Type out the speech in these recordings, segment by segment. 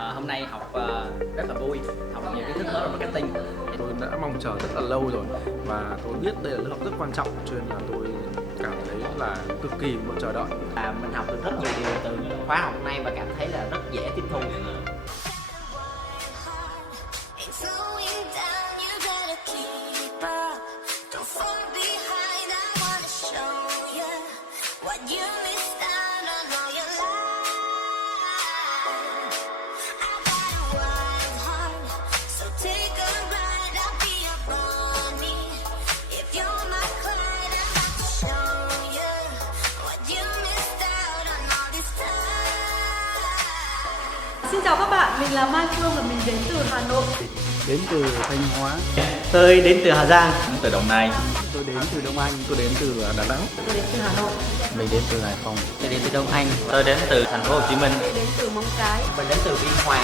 Hôm nay học rất là vui, học nhiều kiến thức mới về marketing. Tôi đã mong chờ rất là lâu rồi và tôi biết đây là lớp học rất quan trọng, cho nên là tôi cảm thấy là cực kỳ muốn chờ đợi. Mình học được rất nhiều điều từ khóa học này và cảm thấy là rất dễ tiếp thu. Xin chào các bạn, mình là Mai Phương và mình đến từ Hà Nội. Đến từ Thanh Hóa. Tôi đến từ Hà Giang. Từ Đồng Nai. Tôi đến từ Đông Anh. Tôi đến từ Đà Nẵng. Tôi đến từ Hà Nội. Mình đến từ Hải Phòng. Tôi đến từ Đông Anh. Tôi đến từ Thành phố Hồ Chí Minh. Tôi đến từ Móng Cái. Mình đến từ Biên Hòa.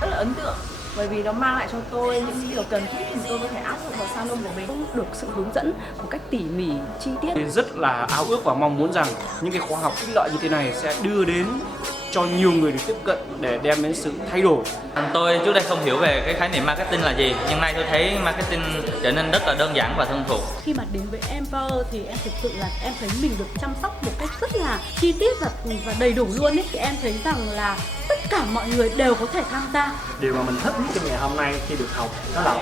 Rất là ấn tượng bởi vì nó mang lại cho tôi những điều cần thiết mà tôi có thể áp dụng vào salon của mình. Cũng được sự hướng dẫn một cách tỉ mỉ, chi tiết. Tôi rất là ao ước và mong muốn rằng những cái khóa học ích lợi như thế này sẽ đưa đến cho nhiều người được tiếp cận để đem đến sự thay đổi. Tôi trước đây không hiểu về cái khái niệm marketing là gì, nhưng nay tôi thấy marketing trở nên rất là đơn giản và thân thuộc. Khi mà đến với Empower thì em thực sự là em thấy mình được chăm sóc một cách rất là chi tiết và đầy đủ luôn ấy. Thì em thấy rằng là tất cả mọi người đều có thể tham gia. Điều mà mình thích nhất trong ngày hôm nay khi được học đó là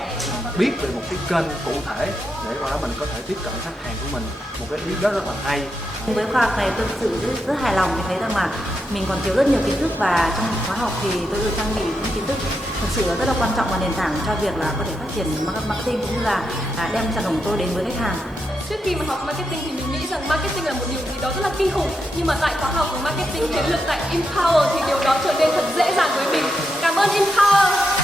biết về một cái kênh cụ thể để qua đó mình có thể tiếp cận khách hàng của mình, một cái ý đó rất là hay. Với khóa học này tôi thực sự rất hài lòng vì thấy rằng là mình còn thiếu rất nhiều kiến thức, và trong khóa học thì tôi được trang bị những kiến thức thực sự là rất là quan trọng và nền tảng cho việc là có thể phát triển marketing cũng như là đem sản phẩm của tôi đến với khách hàng. Trước khi mà học marketing thì mình nghĩ rằng marketing là một điều gì đó rất là kinh khủng, nhưng mà tại khóa học của marketing chiến lược tại Empower thì điều đó trở nên thật dễ dàng với mình. Cảm ơn Empower.